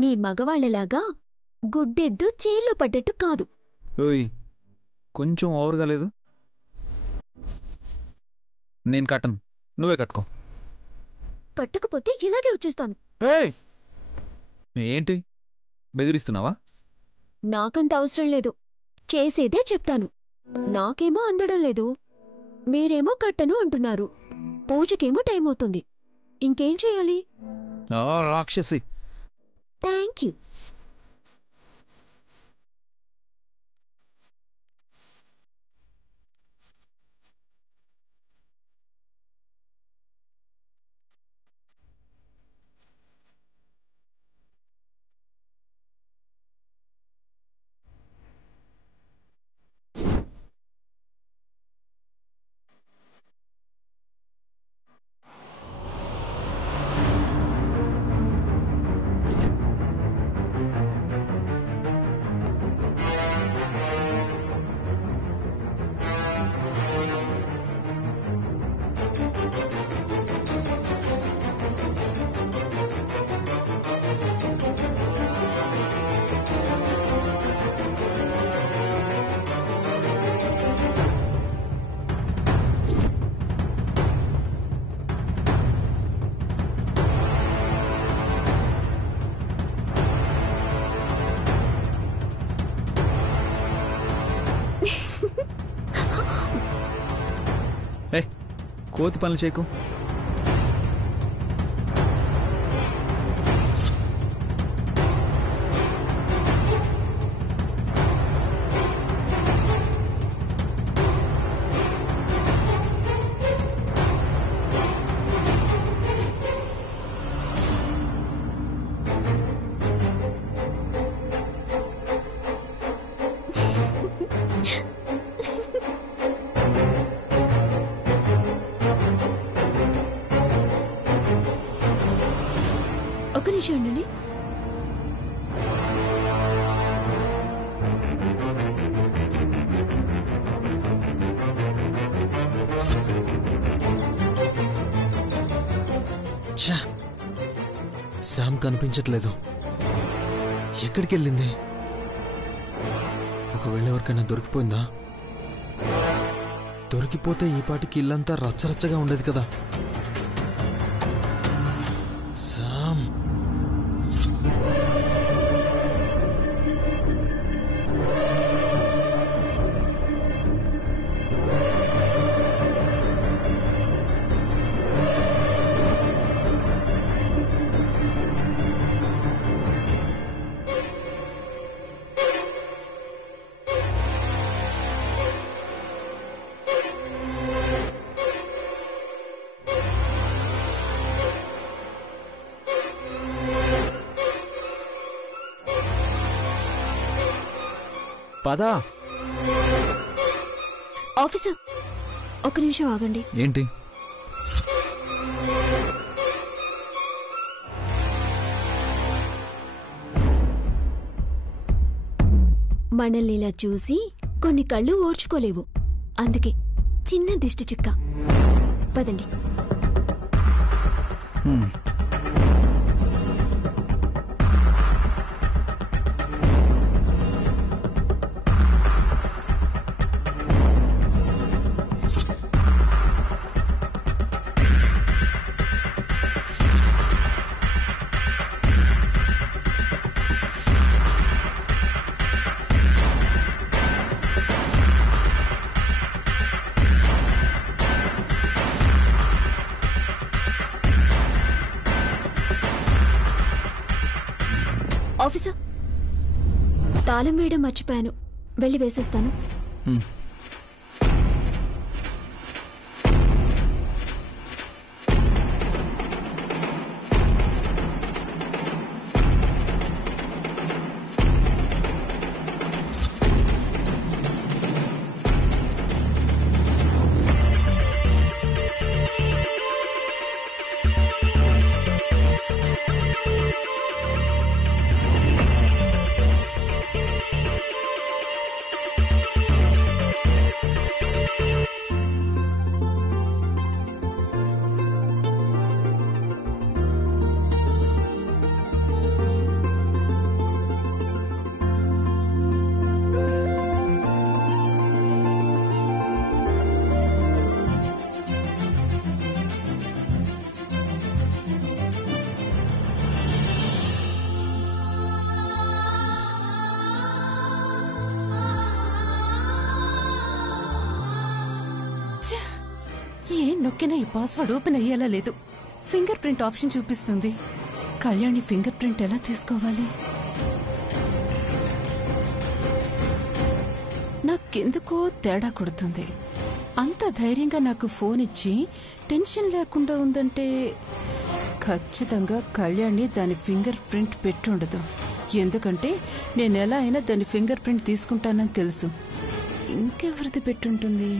మీ మగవాళ్లలాగా గుడ్డెద్దు చేల్లో పడ్డట్టు కాదు. ఓయ్, కొంచెం ఓవర్గా లేదు? నేను కట్టను, నువ్వే కట్టుకో. పట్టకపోతే ఇలాగే వచ్చేస్తాను. ఏయ్, ఏంటి బెదిరిస్తున్నావా? నాకంత అవసరం లేదు, చేసేదే చెప్తాను. నాకేమో అందడం లేదు, మీరేమో కట్టను అంటున్నారు. పూజకేమో టైం అవుతుంది. ఇంకేం చేయాలి? రాక్షసి. Thank you. కోతి పనులు చేయకు. ఒక్క నిమిషం ఉండండి. శామ్ కనిపించట్లేదు. ఎక్కడికి వెళ్ళింది? ఒకవేళ ఎవరికైనా దొరికిపోయిందా? దొరికిపోతే ఈ పాటికి ఇల్లంతా రచ్చరచ్చగా ఉండేది కదా. శామ్ పదా. ఆఫీసర్, ఒక్క నిమిషం ఆగండి. ఏంటి? మనల్ని ఇలా చూసి కొన్ని కళ్ళు ఓర్చుకోలేవు, అందుకే చిన్న దిష్టి చుక్క. పదండి. ఆఫీసర్, తాళం వేయడం మర్చిపోయాను, వెళ్ళి వేసేస్తాను. నొక్కినా ఈ పాస్వర్డ్ ఓపెన్ అయ్యేలా లేదు. ఫింగర్ ప్రింట్ ఆప్షన్ చూపిస్తుంది. కళ్యాణి ఫింగర్ ప్రింట్ ఎలా తీసుకోవాలి? నాకెందుకో తేడా కొడుతుంది. అంత ధైర్యంగా నాకు ఫోన్ ఇచ్చి టెన్షన్ లేకుండా ఉందంటే ఖచ్చితంగా కళ్యాణి దాని ఫింగర్ ప్రింట్ పెట్టుండదు. ఎందుకంటే నేను ఎలా అయినా దాని ఫింగర్ ప్రింట్ తీసుకుంటానని తెలుసు. ఇంకెవరిది పెట్టుంటుంది?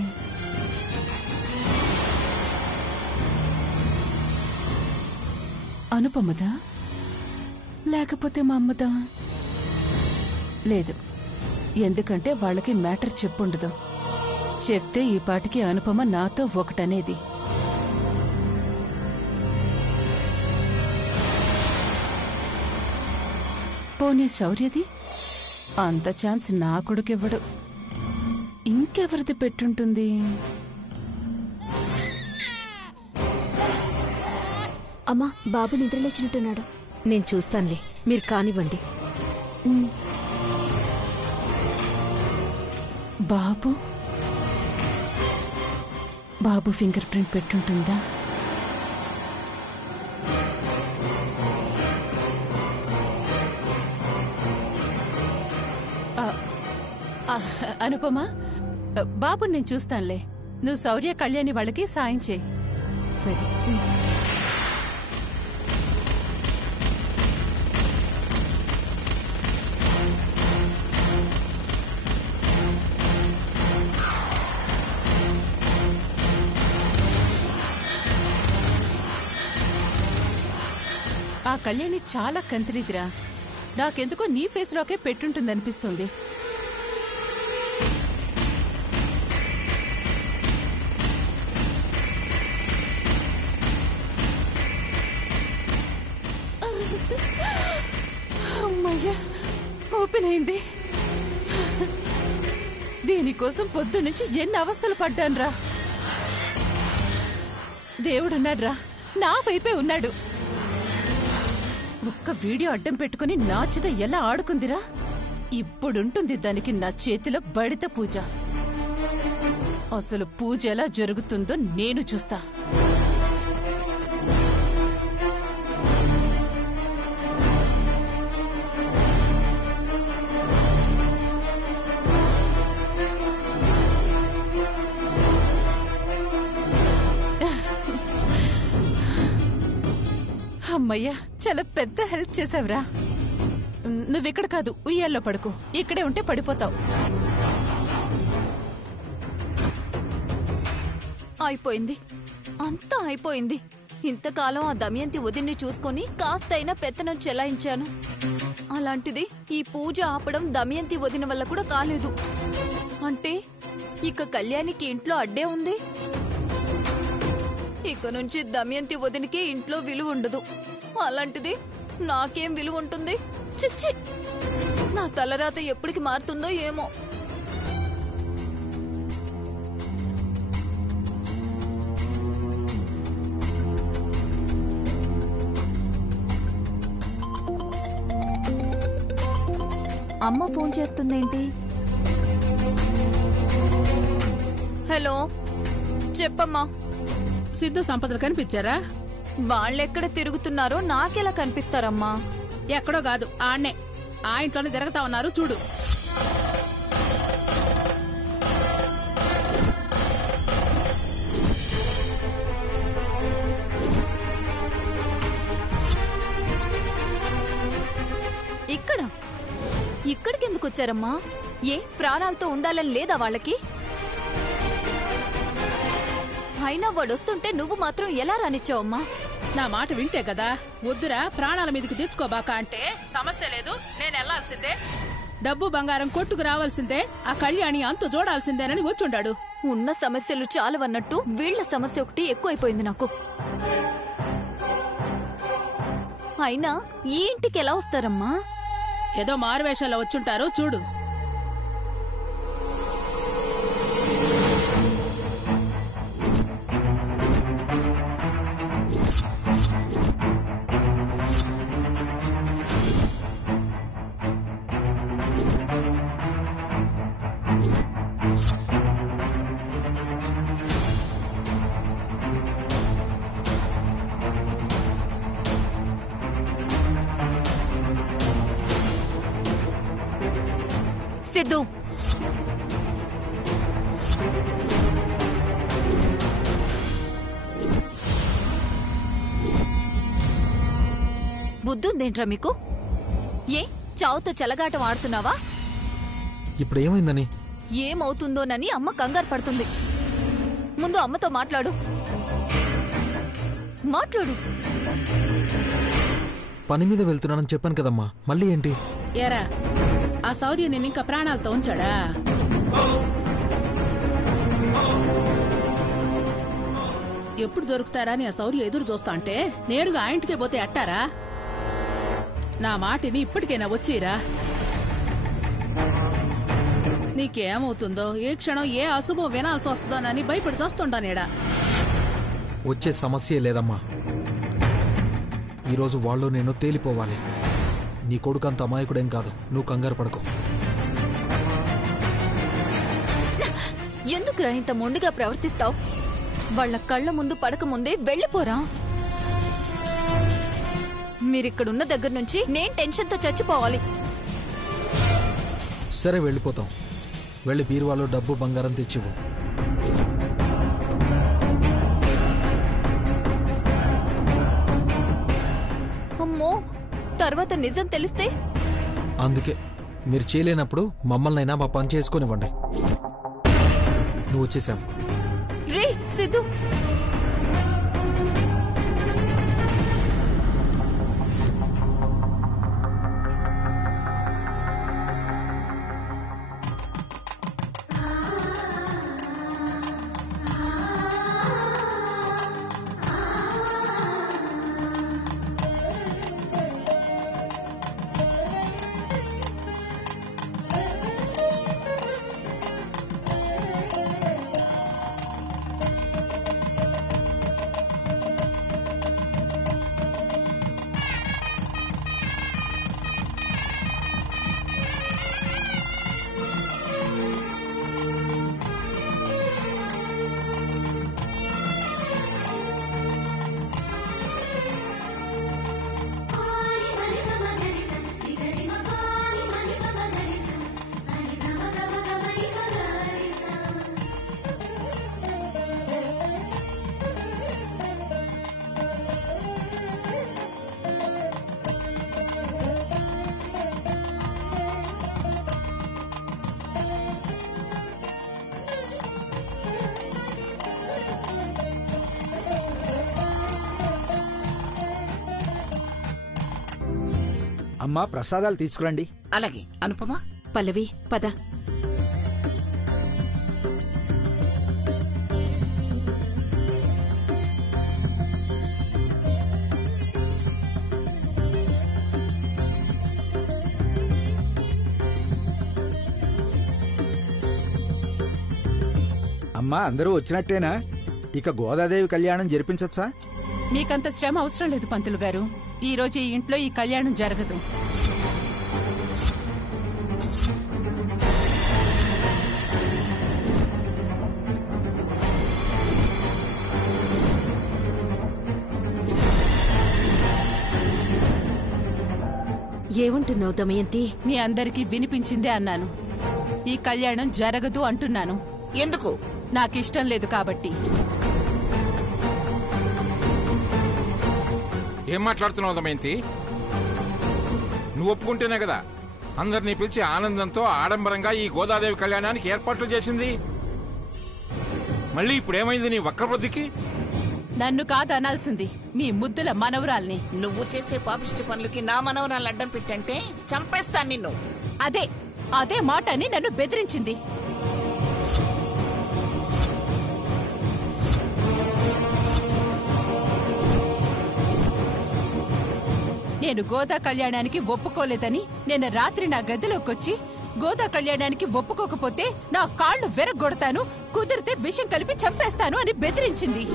అనుపమదా? లేకపోతే మా అమ్మదా? లేదు, ఎందుకంటే వాళ్ళకి మ్యాటర్ చెప్పుండదు. చెప్తే ఈ పాటికి అనుపమ నాతో ఒకటనేది. పోనీ శౌర్యది? అంత ఛాన్స్ నా కొడుకెవ్వడు. ఇంకెవరిది పెట్టుంటుంది? అమ్మా, బాబు నిద్రలేచినట్టున్నాడు. నేను చూస్తానులే, మీరు కానివ్వండి. బాబు బాబు ఫింగర్ ప్రింట్ పెట్టుంటుందా? అనుపమ, బాబు నేను చూస్తానులే. నువ్వు శౌర్య కళ్యాణి వాళ్ళకి సాయం చేయి. సరే. ఆ కళ్యాణి చాలా కంతిరిదిరా. నాకెందుకో నీ ఫేస్లోకే పెట్టుంటుందనిపిస్తుంది. అమ్మయ్యా, ఓపెన్ అయింది. దీనికోసం పొద్దునుంచి ఎన్ని అవస్థలు పడ్డాన్రా. దేవుడున్నాడ్రా, నా వైపే ఉన్నాడు. ఒక్క వీడియో అడ్డం పెట్టుకుని నా చేత ఎలా ఆడుకుందిరా. ఇప్పుడుంటుంది దానికి నా చేతిలో బడిత పూజ. అసలు పూజ ఎలా జరుగుతుందో నేను చూస్తా. అమ్మయ్యా, చాలా పెద్ద హెల్ప్ చేసావురా. నువ్విక్కడ కాదు, ఉయ్యాల్లో పడుకో. ఇక్కడే ఉంటే పడిపోతావు. అయిపోయింది, అంతా అయిపోయింది. ఇంతకాలం ఆ దమయంతి వదిన్ని చూసుకొని కాస్తైనా పెత్తనం చెలాయించాను. అలాంటిది ఈ పూజ ఆపడం దమయంతి వదిన వల్ల కూడా కాలేదు. అంటే ఇక కళ్యాణికి ఇంట్లో అడ్డే ఉంది. ఇక నుంచి దమయంతి వదినికి ఇంట్లో విలువ ఉండదు. అలాంటిది నాకేం విలువ ఉంటుంది? చిచ్చి, నా తలరాత ఎప్పటికి మారుతుందో ఏమో. అమ్మ ఫోన్ చేస్తుందేంటి? హలో, చెప్పమ్మా. సిద్ధు సంపదలు కనిపించారా? వాళ్ళెక్కడ తిరుగుతున్నారో నాకెలా కనిపిస్తారమ్మా? ఎక్కడో కాదు, ఆడ్నే. ఆ ఇంట్లోనే తిరుగుతా ఉన్నారు చూడు. ఇక్కడ ఇక్కడికి ఎందుకు వచ్చారమ్మా? ఏ ప్రాణాలతో ఉండాలని లేదా వాళ్ళకి? అయినా వాడొస్తుంటే నువ్వు మాత్రం ఎలా రానిచ్చావమ్మా? నా మాట వింటే కదా. వద్దురా, ప్రాణాల మీదకి తెచ్చుకోబాక అంటే సమస్య లేదు, నేను వెళ్లాల్సిందే. డబ్బు బంగారం కొట్టుకు రావాల్సిందే. ఆ కళ్యాణి అంతు చూడాల్సిందేనని వచ్చుండాడు. ఉన్న సమస్యలు చాలవన్నట్టు వీళ్ల సమస్య ఒకటి ఎక్కువైపోయింది నాకు. అయినా ఈ ఇంటికి ఎలా వస్తారమ్మా? ఏదో మారువేషాల్లో వచ్చుంటారు చూడు. సిద్ధు, బుద్ధుందేంట్రా మీకు? ఏ చావుతో చెలగాటం ఆడుతున్నావా? ఇప్పుడు ఏమైందని? ఏమవుతుందోనని అమ్మ కంగారు పడుతుంది. ముందు అమ్మతో మాట్లాడు. పని మీద వెళ్తున్నానని చెప్పాను కదమ్మా, మళ్ళీ ఏంటి? ఎరా ఆ శౌర్య నేను ఇంకా ప్రాణాలతో ఉంచాడా? ఎప్పుడు దొరుకుతారా అని ఆ శౌర్య ఎదురు చూస్తా అంటే నేరుగా ఆ ఇంటికే పోతే అట్టారా? నా మాటిని ఇప్పటికైనా వచ్చిరా. నీకేమవుతుందో, ఏ క్షణం ఏ అశుభం వినాల్సి వస్తుందోనని భయపడి చేస్తుంటానేడా. వచ్చే సమస్యే లేదమ్మా. ఈరోజు వాళ్ళు నేను తేలిపోవాలి. నీ కొడుకంత అమాయకుడేం కాదు, నువ్వు కంగారు పడకు. ఎందుకురా ఇంత మొండిగా ప్రవర్తిస్తావు? వాళ్ళ కళ్ళ ముందు పడకముందే వెళ్ళిపోరా. మీరిక్కడున్న దగ్గర నుంచి నేను టెన్షన్తో చచ్చిపోవాలి. సరే వెళ్ళిపోతాం. వెళ్ళి బీరువాలో డబ్బు బంగారం తెచ్చివు. అమ్మో, తర్వాత నిజం తెలిస్తే? అందుకే మీరు చేయలేనప్పుడు మమ్మల్నైనా మా పని చేసుకునివ్వండి. నువ్వు వచ్చేసాం. రే సిద్ధు, అమ్మా ప్రసాదాలు తీసుకురండి. అలాగే. అనుపమ, పల్లవి పద. అమ్మా అందరూ వచ్చినట్టేనా? ఇక గోదాదేవి కళ్యాణం జరిపించచ్చా? మీకంత శ్రమ అవసరం లేదు పంతులు గారు. ఈ రోజు ఈ ఇంట్లో ఈ కళ్యాణం జరగదు. ఏమంటున్నావు దమయంతి? మీ అందరికీ వినిపించిందే అన్నాను. ఈ కళ్యాణం జరగదు అంటున్నాను. ఎందుకు? నాకిష్టం లేదు కాబట్టి. ఏం మాట్లాడుతున్నావు దమయంతి? నువ్వు ఒప్పుకుంటేనే కదా అందరినీ పిలిచి ఆనందంతో ఆడంబరంగా ఈ గోదాదేవి కళ్యాణానికి ఏర్పాట్లు చేసింది. మళ్ళీ ఇప్పుడేమైంది నీ వక్రబుద్ధికి? నన్ను కాదు అనాల్సింది, మీ ముద్దుల మనవరాల్ని. నువ్వు చేసే పాపిష్టి పనులకి నా మనవరాలు అడ్డం పెట్టంటే చంపేస్తాను నిన్ను. అదే అదే మాట అని నన్ను బెదిరించింది. నేను గోదా కళ్యాణానికి ఒప్పుకోలేదని నిన్న రాత్రి నా గదిలోకొచ్చి గోదా కళ్యాణానికి ఒప్పుకోకపోతే నా కాళ్ళు విరగ్గొడతాను, కుదిరితే విషం కలిపి చంపేస్తాను అని బెదిరించింది.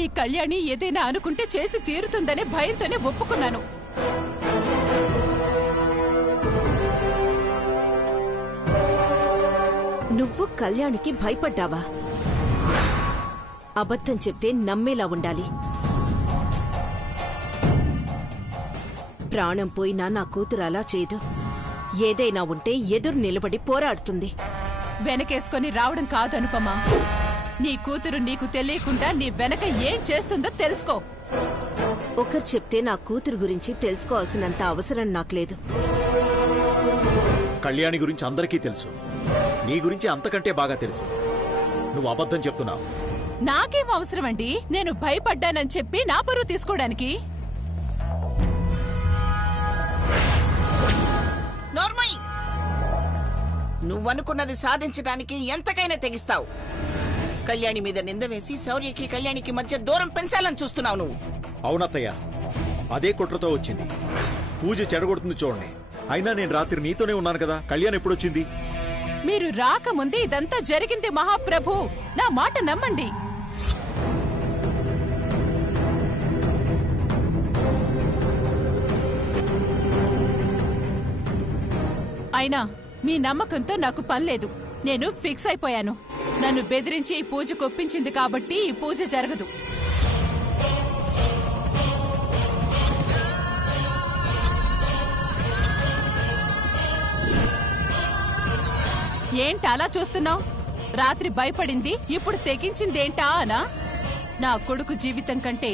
ఈ కళ్యాణి ఏదైనా అనుకుంటే చేసి తీరుతుందనే భయంతోనే ఒప్పుకున్నాను. కళ్యాణికి భయపడ్డావా? అబద్ధం చెప్తే నమ్మేలా ఉండాలి. ప్రాణం పోయినా నా కూతురు అలా చేయదు. ఏదైనా ఉంటే ఎదురు నిలబడి పోరాడుతుంది. వెనకేసుకొని రావడం కాదు అనుపమా. నీ కూతురు నీకు తెలియకుండా నీ వెనక ఏం చేస్తుందో తెలుసుకో. ఒకరు చెప్తే నా కూతురు గురించి తెలుసుకోవాల్సినంత అవసరం నాకు లేదు. కళ్యాణి గురించి అందరికీ తెలుసు. నీ గురించి అంతకంటే బాగా తెలుసు. నువ్వు అబద్ధం చెప్తున్నావు. నాకేం అవసరమండి నేను భయపడ్డానని చెప్పి నా పరువు తీసుకోవడానికి? నోర్మయ్, నువ్వనుకున్నది సాధించడానికి ఎంతకైనా తెగిస్తావు. కళ్యాణి మీద నింద వేసి శౌర్యకి కళ్యాణికి మధ్య దూరం పెంచాలని చూస్తున్నావు నువ్వు. అవునత్తయ్య, అదే కుట్రతో వచ్చింది. పూజ చెడగొడుతుంది చూడండి. అయినా నేను రాత్రి నీతోనే ఉన్నాను కదా. కళ్యాణ్ ఎప్పుడొచ్చింది? మీరు రాకముందే ఇదంతా జరిగింది మహాప్రభు. నా మాట నమ్మండి. అయినా మీ నమ్మకంతో నాకు పనిలేదు. నేను ఫిక్స్ అయిపోయాను. నన్ను బెదిరించి ఈ పూజ కొప్పించింది కాబట్టి ఈ పూజ జరగదు. ఏంటి అలా చూస్తున్నావు? రాత్రి భయపడింది, ఇప్పుడు తెగించిందేంటా అనా? నా కొడుకు జీవితం కంటే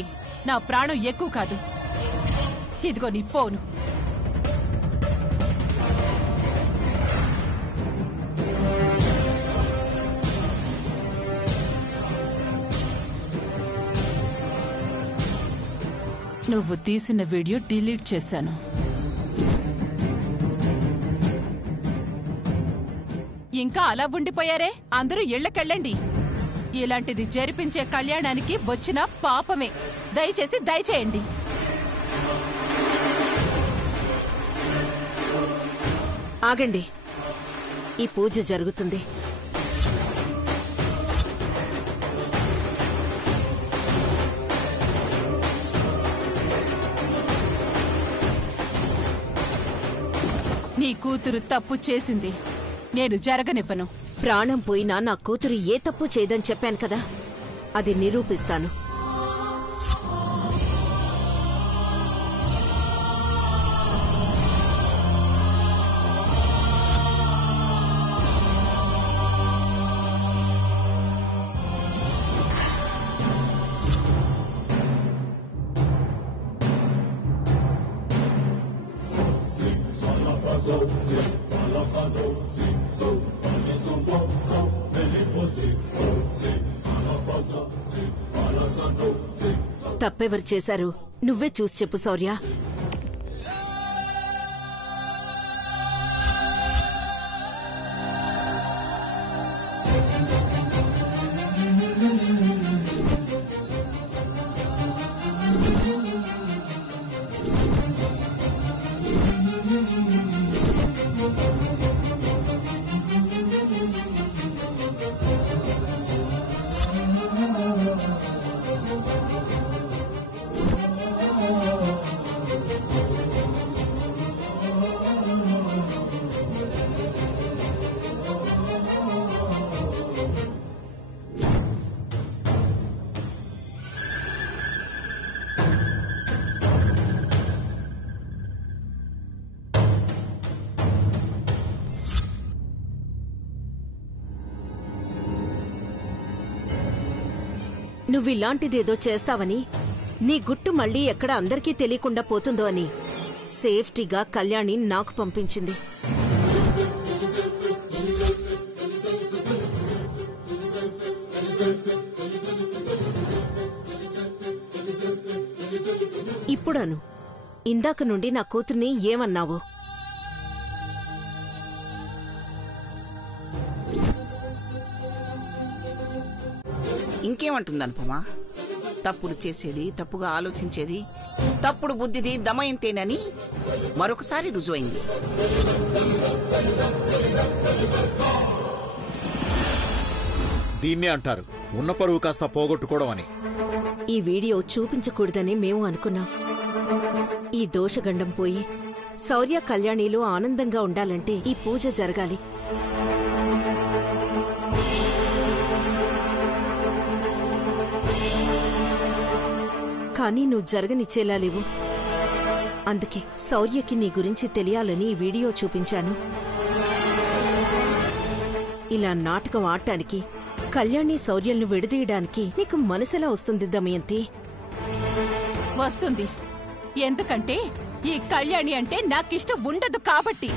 నా ప్రాణం ఎక్కువ కాదు. ఇదిగో నీ ఫోను. నువ్వు తీసిన వీడియో డిలీట్ చేశాను. ఇంకా అలా ఉండిపోయారే? అందరూ ఇళ్లకెళ్ళండి. ఇలాంటిది జరిపించే కళ్యాణానికి వచ్చిన పాపమే. దయచేసి దయచేయండి. ఆగండి. ఈ పూజ జరుగుతుంది. నీ కూతురు తప్పు చేసింది. నేను జరగనివ్వను. ప్రాణం పోయినా నా కూతురు ఏ తప్పు చేయదని చెప్పాను కదా, అది నిరూపిస్తాను. తప్పెవరు చేశారు? నువ్వే చూసి చెప్పు శౌర్య. నువ్విలాంటిదేదో చేస్తావని, నీ గుట్టు మళ్ళీ ఎక్కడ అందరికీ తెలియకుండా పోతుందో అని సేఫ్టీగా కళ్యాణి నాకు పంపించింది. ఇప్పుడను, ఇందాక నుండి నా కూతుర్ని ఏమన్నావు? ఇంకేమంటుంది అనుపమా? తప్పులు చేసేది, తప్పుగా ఆలోచించేది, తప్పుడు బుద్ధిది దమయంతేనని మరొకసారి రుజువైంది. దీన్నే అంటారు ఉన్న పరువు కాస్త పోగొట్టుకోవడం అని. ఈ వీడియో చూపించకూడదని మేము అనుకున్నాం. ఈ దోషగండం పోయి శౌర్య కళ్యాణిలో ఆనందంగా ఉండాలంటే ఈ పూజ జరగాలి. కానీ నువ్వు జరగనిచ్చేలా లేవు. అందుకే శౌర్యకి నీ గురించి తెలియాలని ఈ వీడియో చూపించాను. ఇలా నాటకం ఆడటానికి, కళ్యాణి శౌర్యల్ని విడదీయడానికి నీకు మనసెలా వస్తుంది దమయంతి? వస్తుంది. ఎందుకంటే ఈ కళ్యాణి అంటే నాకిష్టం ఉండదు కాబట్టి.